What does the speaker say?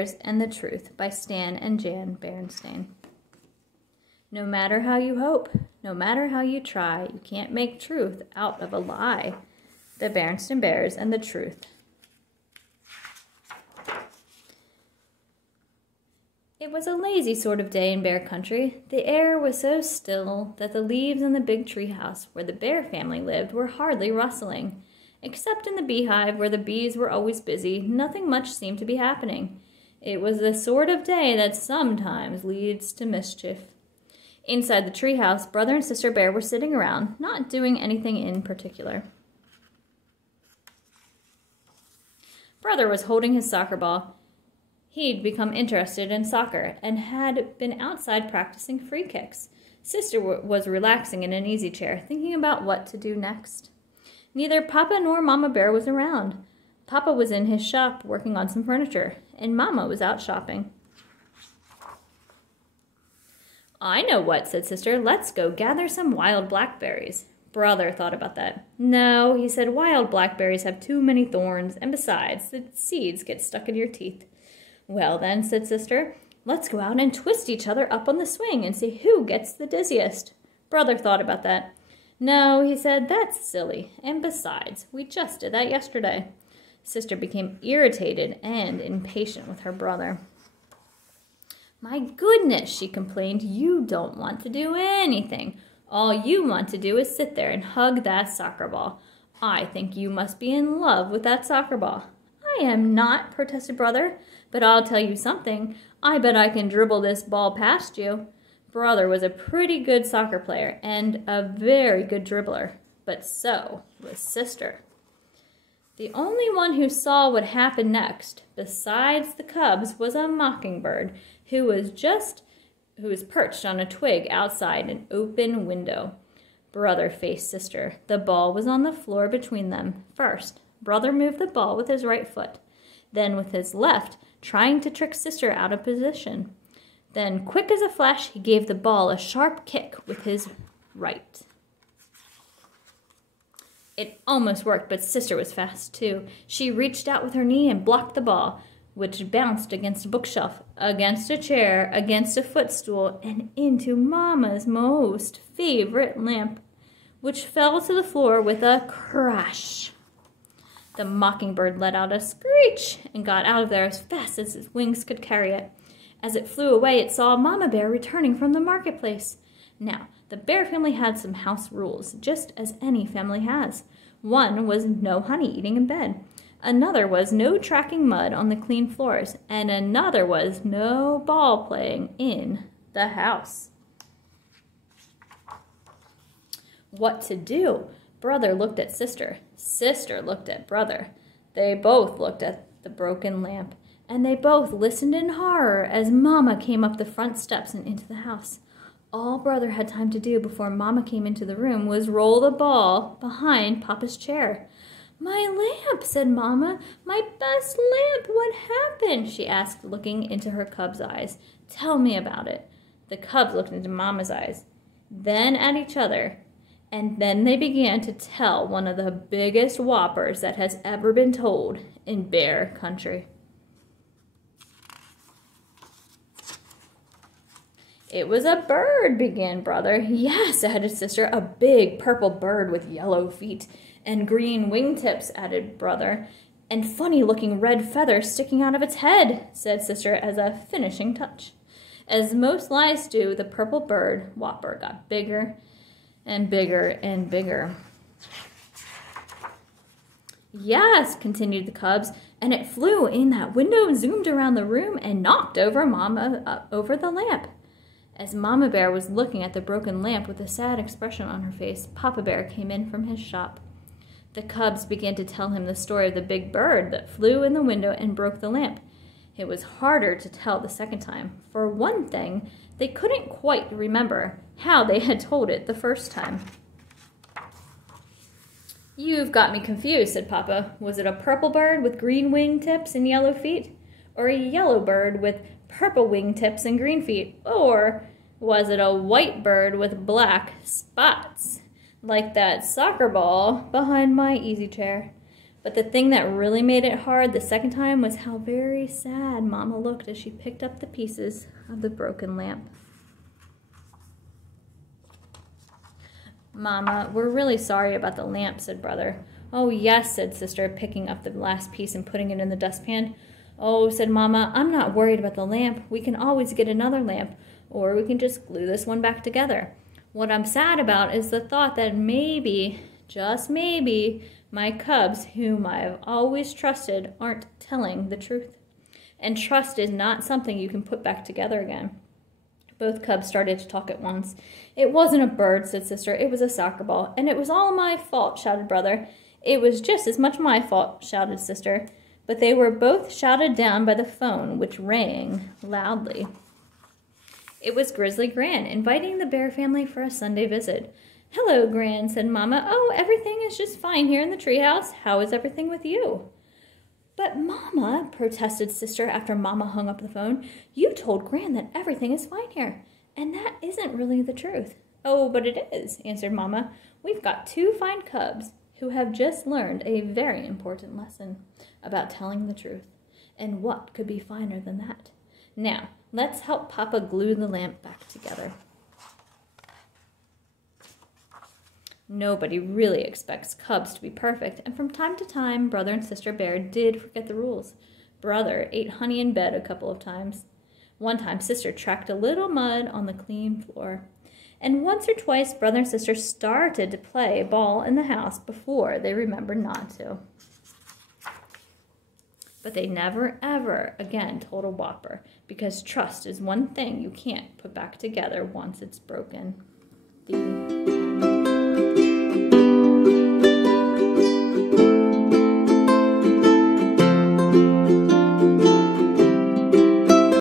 Bears and the Truth by Stan and Jan Berenstain. No matter how you hope, no matter how you try, you can't make truth out of a lie. The Berenstain Bears and the Truth. It was a lazy sort of day in bear country. The air was so still that the leaves in the big tree house where the bear family lived were hardly rustling. Except in the beehive where the bees were always busy, nothing much seemed to be happening. It was the sort of day that sometimes leads to mischief. Inside the tree house, Brother and Sister Bear were sitting around, not doing anything in particular. Brother was holding his soccer ball. He'd become interested in soccer and had been outside practicing free kicks. Sister was relaxing in an easy chair, thinking about what to do next. Neither Papa nor Mama Bear was around. Papa was in his shop working on some furniture, and Mama was out shopping. "I know what," said Sister. "Let's go gather some wild blackberries." Brother thought about that. "No," he said, "wild blackberries have too many thorns, and besides, the seeds get stuck in your teeth." "Well then," said Sister, "let's go out and twist each other up on the swing and see who gets the dizziest." Brother thought about that. "No," he said, "that's silly, and besides, we just did that yesterday." Sister became irritated and impatient with her brother. "My goodness," she complained, "you don't want to do anything. All you want to do is sit there and hug that soccer ball. I think you must be in love with that soccer ball." "I am not," protested Brother, "but I'll tell you something. I bet I can dribble this ball past you." Brother was a pretty good soccer player and a very good dribbler, but so was Sister. The only one who saw what happened next, besides the cubs, was a mockingbird who was perched on a twig outside an open window. Brother faced Sister. The ball was on the floor between them. First, Brother moved the ball with his right foot, then with his left, trying to trick Sister out of position. Then, quick as a flash, he gave the ball a sharp kick with his right. It almost worked, but Sister was fast too. She reached out with her knee and blocked the ball, which bounced against a bookshelf, against a chair, against a footstool, and into Mama's most favorite lamp, which fell to the floor with a crash. The mockingbird let out a screech and got out of there as fast as its wings could carry it. As it flew away, it saw Mama Bear returning from the marketplace. Now, the bear family had some house rules, just as any family has. One was no honey eating in bed. Another was no tracking mud on the clean floors. And another was no ball playing in the house. What to do? Brother looked at Sister. Sister looked at Brother. They both looked at the broken lamp, and they both listened in horror as Mama came up the front steps and into the house. All Brother had time to do before Mama came into the room was roll the ball behind Papa's chair. "My lamp," said Mama. "My best lamp. What happened?" she asked, looking into her cub's eyes. "Tell me about it." The cubs looked into Mama's eyes, then at each other. And then they began to tell one of the biggest whoppers that has ever been told in bear country. "It was a bird," began Brother. "Yes," added Sister, "a big purple bird with yellow feet and green wingtips," added Brother. "And funny-looking red feathers sticking out of its head," said Sister as a finishing touch. As most lies do, the purple bird whopper got bigger and bigger and bigger. "Yes," continued the cubs, "and it flew in that window, zoomed around the room, and knocked over over the lamp." As Mama Bear was looking at the broken lamp with a sad expression on her face, Papa Bear came in from his shop. The cubs began to tell him the story of the big bird that flew in the window and broke the lamp. It was harder to tell the second time. For one thing, they couldn't quite remember how they had told it the first time. "You've got me confused," said Papa. "Was it a purple bird with green wingtips and yellow feet? Or a yellow bird with purple wingtips and green feet? Or was it a white bird with black spots, like that soccer ball behind my easy chair?" But the thing that really made it hard the second time was how very sad Mama looked as she picked up the pieces of the broken lamp. Mama, we're really sorry about the lamp, said Brother. Oh, yes, said Sister, picking up the last piece and putting it in the dustpan. Oh, said Mama, I'm not worried about the lamp. We can always get another lamp, or we can just glue this one back together. What I'm sad about is the thought that maybe, just maybe, my cubs, whom I've always trusted, aren't telling the truth. And trust is not something you can put back together again. Both cubs started to talk at once. It wasn't a bird, said Sister. It was a soccer ball. And it was all my fault, shouted Brother. It was just as much my fault, shouted Sister. But they were both shouted down by the phone, which rang loudly. It was Grizzly Gran, inviting the Bear family for a Sunday visit. Hello, Gran, said Mama. Oh, everything is just fine here in the treehouse. How is everything with you? But, Mama, protested Sister after Mama hung up the phone, you told Gran that everything is fine here, and that isn't really the truth. Oh, but it is, answered Mama. We've got 2 fine cubs who have just learned a very important lesson about telling the truth. And what could be finer than that? Now, let's help Papa glue the lamp back together. Nobody really expects cubs to be perfect, and from time to time, Brother and Sister Bear did forget the rules. Brother ate honey in bed a couple of times. One time, Sister tracked a little mud on the clean floor. And once or twice, Brother and Sister started to play ball in the house before they remembered not to. But they never, ever again told a whopper, because trust is one thing you can't put back together once it's broken. The